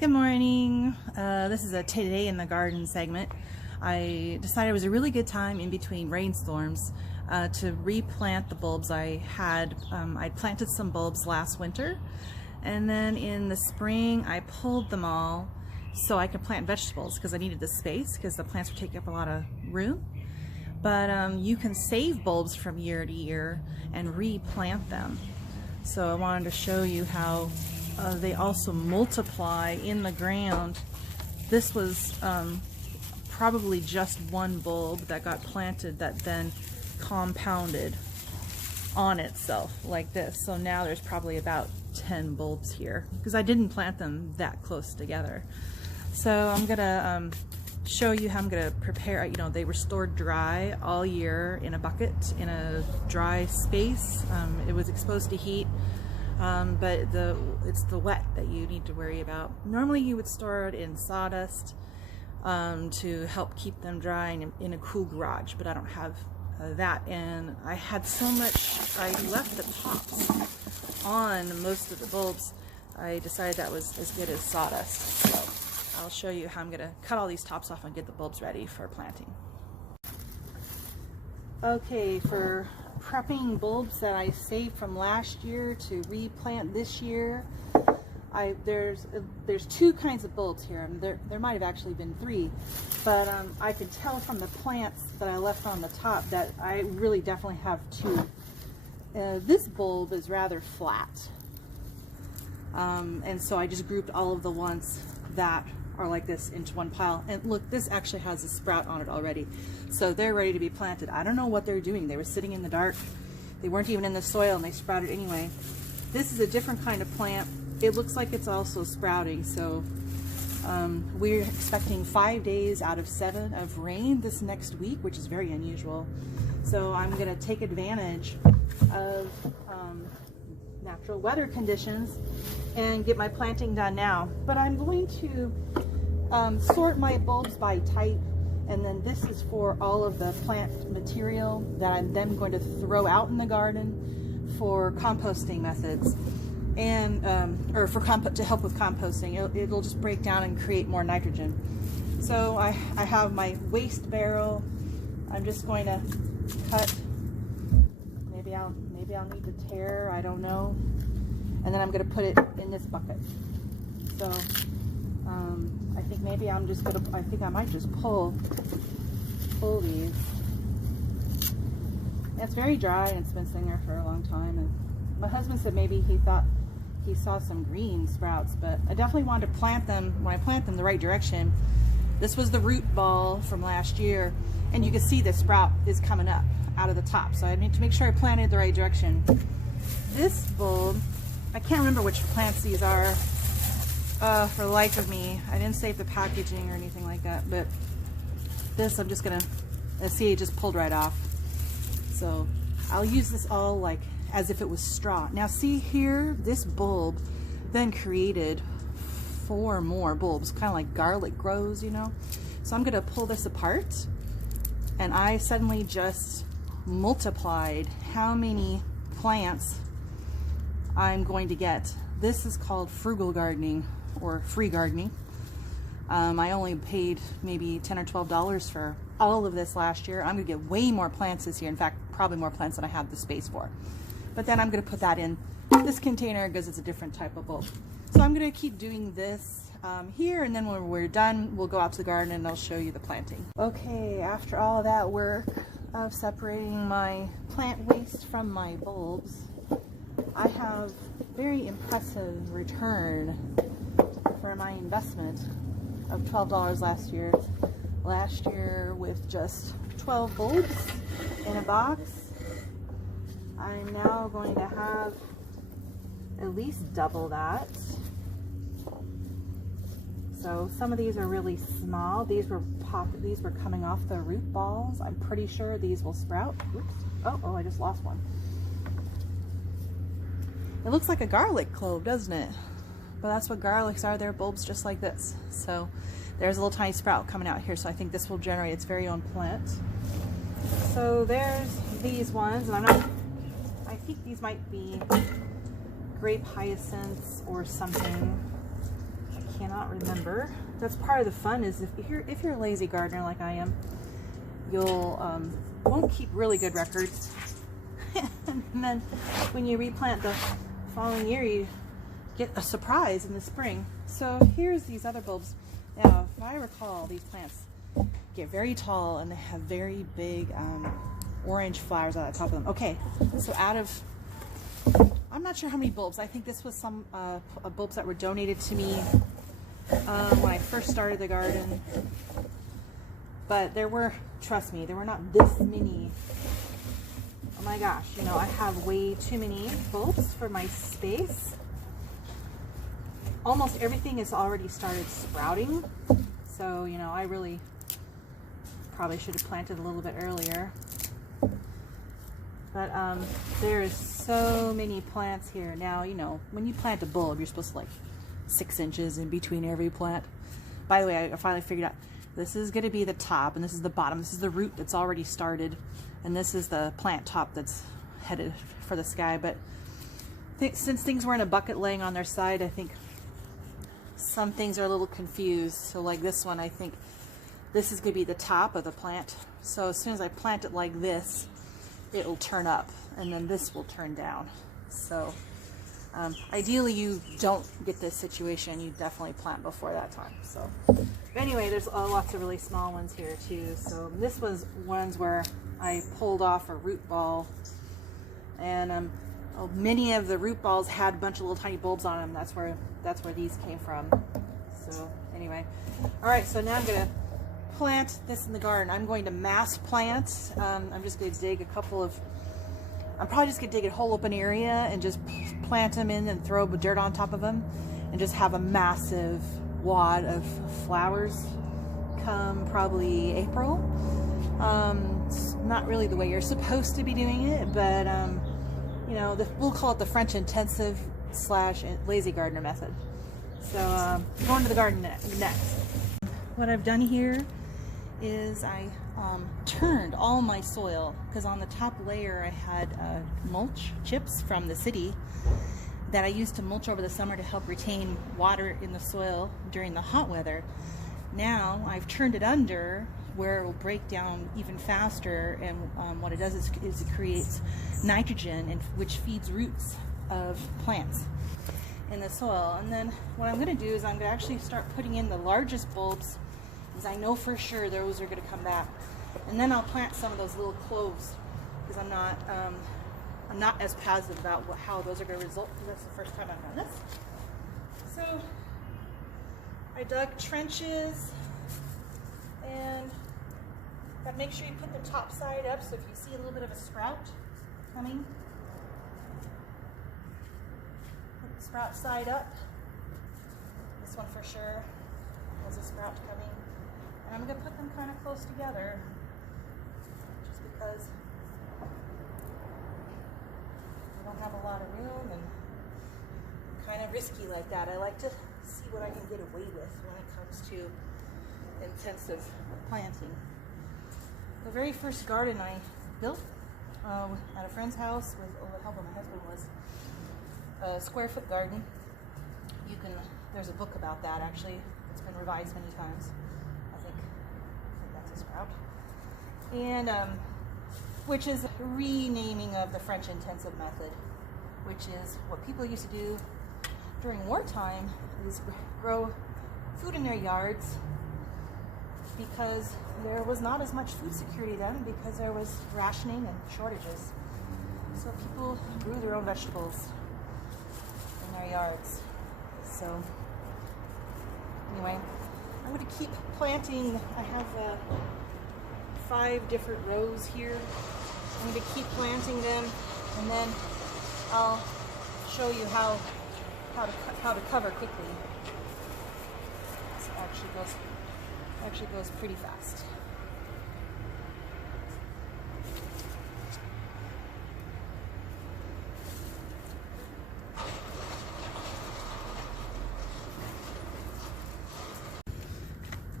Good morning. This is a Today in the Garden segment. I decided it was a really good time in between rainstorms to replant the bulbs I had. I'd planted some bulbs last winter, and then in the spring I pulled them all so I could plant vegetables because I needed the space because the plants were taking up a lot of room. But you can save bulbs from year to year and replant them. So I wanted to show you how they also multiply in the ground. This was probably just one bulb that got planted that then compounded on itself like this. So now there's probably about 10 bulbs here because I didn't plant them that close together. So I'm gonna show you how I'm gonna prepare. You know, they were stored dry all year in a bucket in a dry space. It was exposed to heat. But it's the wet that you need to worry about. Normally you would store it in sawdust to help keep them dry in a cool garage, but I don't have that, and I had so much, I left the tops on most of the bulbs. I decided that was as good as sawdust. So I'll show you how I'm going to cut all these tops off and get the bulbs ready for planting. Okay, for prepping bulbs that I saved from last year to replant this year, there's two kinds of bulbs here. There might have actually been three, but I could tell from the plants that I left on the top that I really definitely have two. This bulb is rather flat, and so I just grouped all of the ones that are like this into one pile. And look, this actually has a sprout on it already, so they're ready to be planted. I don't know what they're doing. They were sitting in the dark, they weren't even in the soil, and they sprouted anyway. This is a different kind of plant. It looks like it's also sprouting. So we're expecting 5 days out of 7 of rain this next week, which is very unusual. So I'm going to take advantage of natural weather conditions and get my planting done now. But I'm going to sort my bulbs by type, and then this is for all of the plant material that I'm then going to throw out in the garden for composting methods, and or for to help with composting. It'll just break down and create more nitrogen. So I have my waste barrel. I'm just going to cut. Maybe I'll need to tear, I don't know. And then I'm going to put it in this bucket. So I think maybe I might just pull these. It's very dry and it's been sitting there for a long time. And my husband said maybe he thought he saw some green sprouts, but I definitely wanted to plant them, when I plant them, the right direction. This was the root ball from last year, and you can see the sprout is coming up out of the top. So I need to make sure I planted the right direction. This bulb, I can't remember which plants these are for the life of me. I didn't save the packaging or anything like that, but this I'm just gonna see, it just pulled right off. So I'll use this all like as if it was straw. Now see here, this bulb then created 4 more bulbs, kind of like garlic grows, you know. So I'm gonna pull this apart, and I suddenly just multiplied how many plants I'm going to get. This is called frugal gardening or free gardening. I only paid maybe $10 or $12 for all of this last year. I'm gonna get way more plants this year. In fact, probably more plants than I have the space for. But then I'm gonna put that in this container because it's a different type of bulb. So I'm gonna keep doing this here, and then when we're done, we'll go out to the garden and I'll show you the planting. Okay, after all of that work of separating my plant waste from my bulbs, I have very impressive return for my investment of $12 last year. Last year, with just 12 bulbs in a box, I'm now going to have at least double that. So some of these are really small. These were coming off the root balls. I'm pretty sure these will sprout. Oops. Oh, I just lost one. It looks like a garlic clove, doesn't it? But that's what garlics are. They're bulbs just like this. So there's a little tiny sprout coming out here. So I think this will generate its very own plant. So there's these ones, and I think these might be grape hyacinths or something. I cannot remember. That's part of the fun, is if you're a lazy gardener like I am, you'll won't keep really good records. And then when you replant the following year, you get a surprise in the spring. So here's these other bulbs. Now, if I recall, these plants get very tall and they have very big orange flowers on the top of them. Okay, so out of, I'm not sure how many bulbs. I think this was some bulbs that were donated to me when I first started the garden. But there were, trust me, there were not this many. Oh my gosh, you know, I have way too many bulbs for my space. Almost everything has already started sprouting. So, you know, I really probably should have planted a little bit earlier. But there is so many plants here. Now, you know, when you plant a bulb, you're supposed to like 6 inches in between every plant. By the way, I finally figured out this is going to be the top and this is the bottom. This is the root that's already started, and this is the plant top that's headed for the sky. But since things were in a bucket laying on their side, I think some things are a little confused. So like this one, I think this is going to be the top of the plant. So as soon as I plant it like this, it'll turn up, and then this will turn down. So ideally you don't get this situation. You definitely plant before that time. So anyway, there's lots of really small ones here too. So this was ones where I pulled off a root ball, and many of the root balls had a bunch of little tiny bulbs on them. That's where these came from. So anyway, all right, so now I'm gonna plant this in the garden. I'm going to mass plant. I'm just going to dig a couple of, I'm probably just going to dig a whole open area and just plant them in and throw dirt on top of them and just have a massive wad of flowers come probably April. It's not really the way you're supposed to be doing it, but you know, we'll call it the French intensive / lazy gardener method. So going to the garden next. What I've done here is I turned all my soil, because on the top layer I had mulch chips from the city that I used to mulch over the summer to help retain water in the soil during the hot weather. Now I've turned it under where it will break down even faster, and what it does is it creates nitrogen, and which feeds roots of plants in the soil. And then what I'm going to do is I'm going to actually start putting in the largest bulbs, because I know for sure those are going to come back. And then I'll plant some of those little cloves, because I'm not as positive about how those are going to result, because that's the first time I've done this. So I dug trenches, and but make sure you put the top side up, so if you see a little bit of a sprout coming, put the sprout side up. This one for sure has a sprout coming. And I'm going to put them kind of close together, just because we don't have a lot of room and kind of risky like that. I like to see what I can get away with when it comes to intensive planting. The very first garden I built at a friend's house with the help of my husband was a square-foot garden. There's a book about that actually. It's been revised many times. I think that's a sprout. And which is a renaming of the French intensive method, which is what people used to do during wartime, is grow food in their yards, because there was not as much food security then, because there was rationing and shortages. So people grew their own vegetables in their yards. So anyway, I'm going to keep planting. I have 5 different rows here. I'm going to keep planting them, and then I'll show you how to cover quickly. This actually goes pretty fast.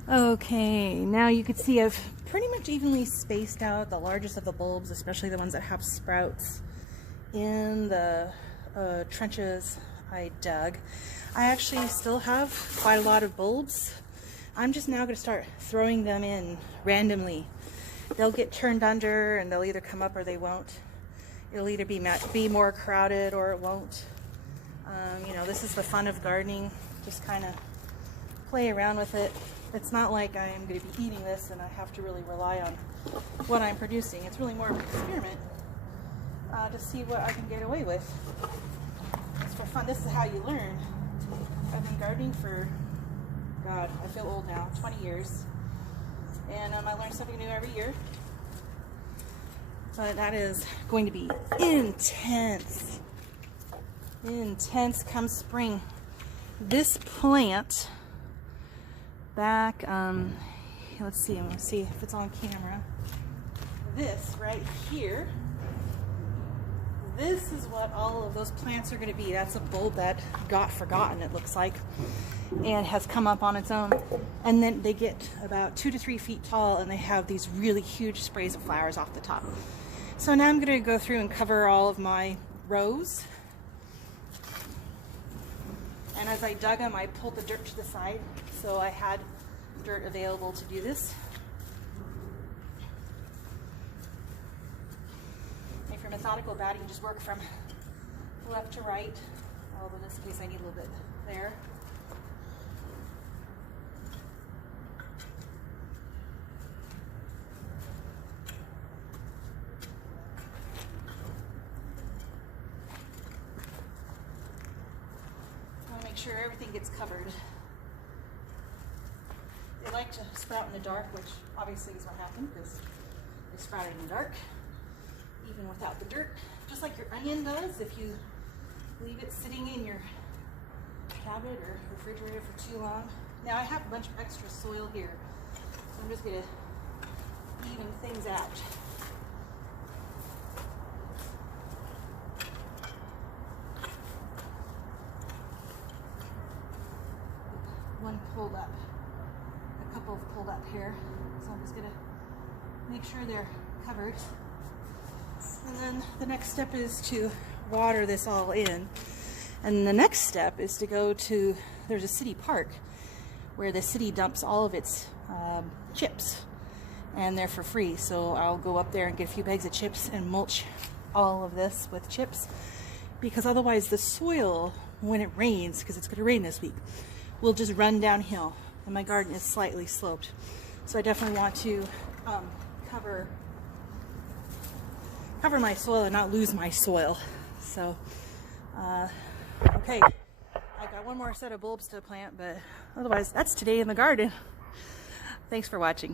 Okay, now you can see I've pretty much evenly spaced out the largest of the bulbs, especially the ones that have sprouts, in the trenches. I dug. I actually still have quite a lot of bulbs. I'm just now going to start throwing them in randomly. They'll get turned under and they'll either come up or they won't. It'll either be more crowded or it won't. You know, this is the fun of gardening. Just kind of play around with it. It's not like I am going to be eating this and I have to really rely on what I'm producing. It's really more of an experiment to see what I can get away with. It's for fun. This is how you learn. I've been gardening for, God, I feel old now, 20 years. And I learn something new every year. But that is going to be intense. Intense come spring. This plant back, let's see if it's on camera. This right here, this is what all of those plants are going to be. That's a bulb that got forgotten, it looks like, and has come up on its own. And then they get about 2 to 3 feet tall and they have these really huge sprays of flowers off the top. So now I'm going to go through and cover all of my rows. And as I dug them, I pulled the dirt to the side, so I had dirt available to do this. If you're methodical about it, you just work from left to right, although in this case I need a little bit there. Sure everything gets covered. They like to sprout in the dark, which obviously is what happened because they sprouted in the dark, even without the dirt. Just like your onion does if you leave it sitting in your cabinet or refrigerator for too long. Now I have a bunch of extra soil here, so I'm just going to even things out. One pulled up, a couple have pulled up here, so I'm just going to make sure they're covered. And then the next step is to water this all in. And the next step is to go to, there's a city park where the city dumps all of its chips, and they're for free. So I'll go up there and get a few bags of chips and mulch all of this with chips, because otherwise the soil, when it rains, because it's going to rain this week, will just run downhill, and my garden is slightly sloped. So I definitely want to cover my soil and not lose my soil. So, okay, I got one more set of bulbs to plant, but otherwise that's today in the garden. Thanks for watching.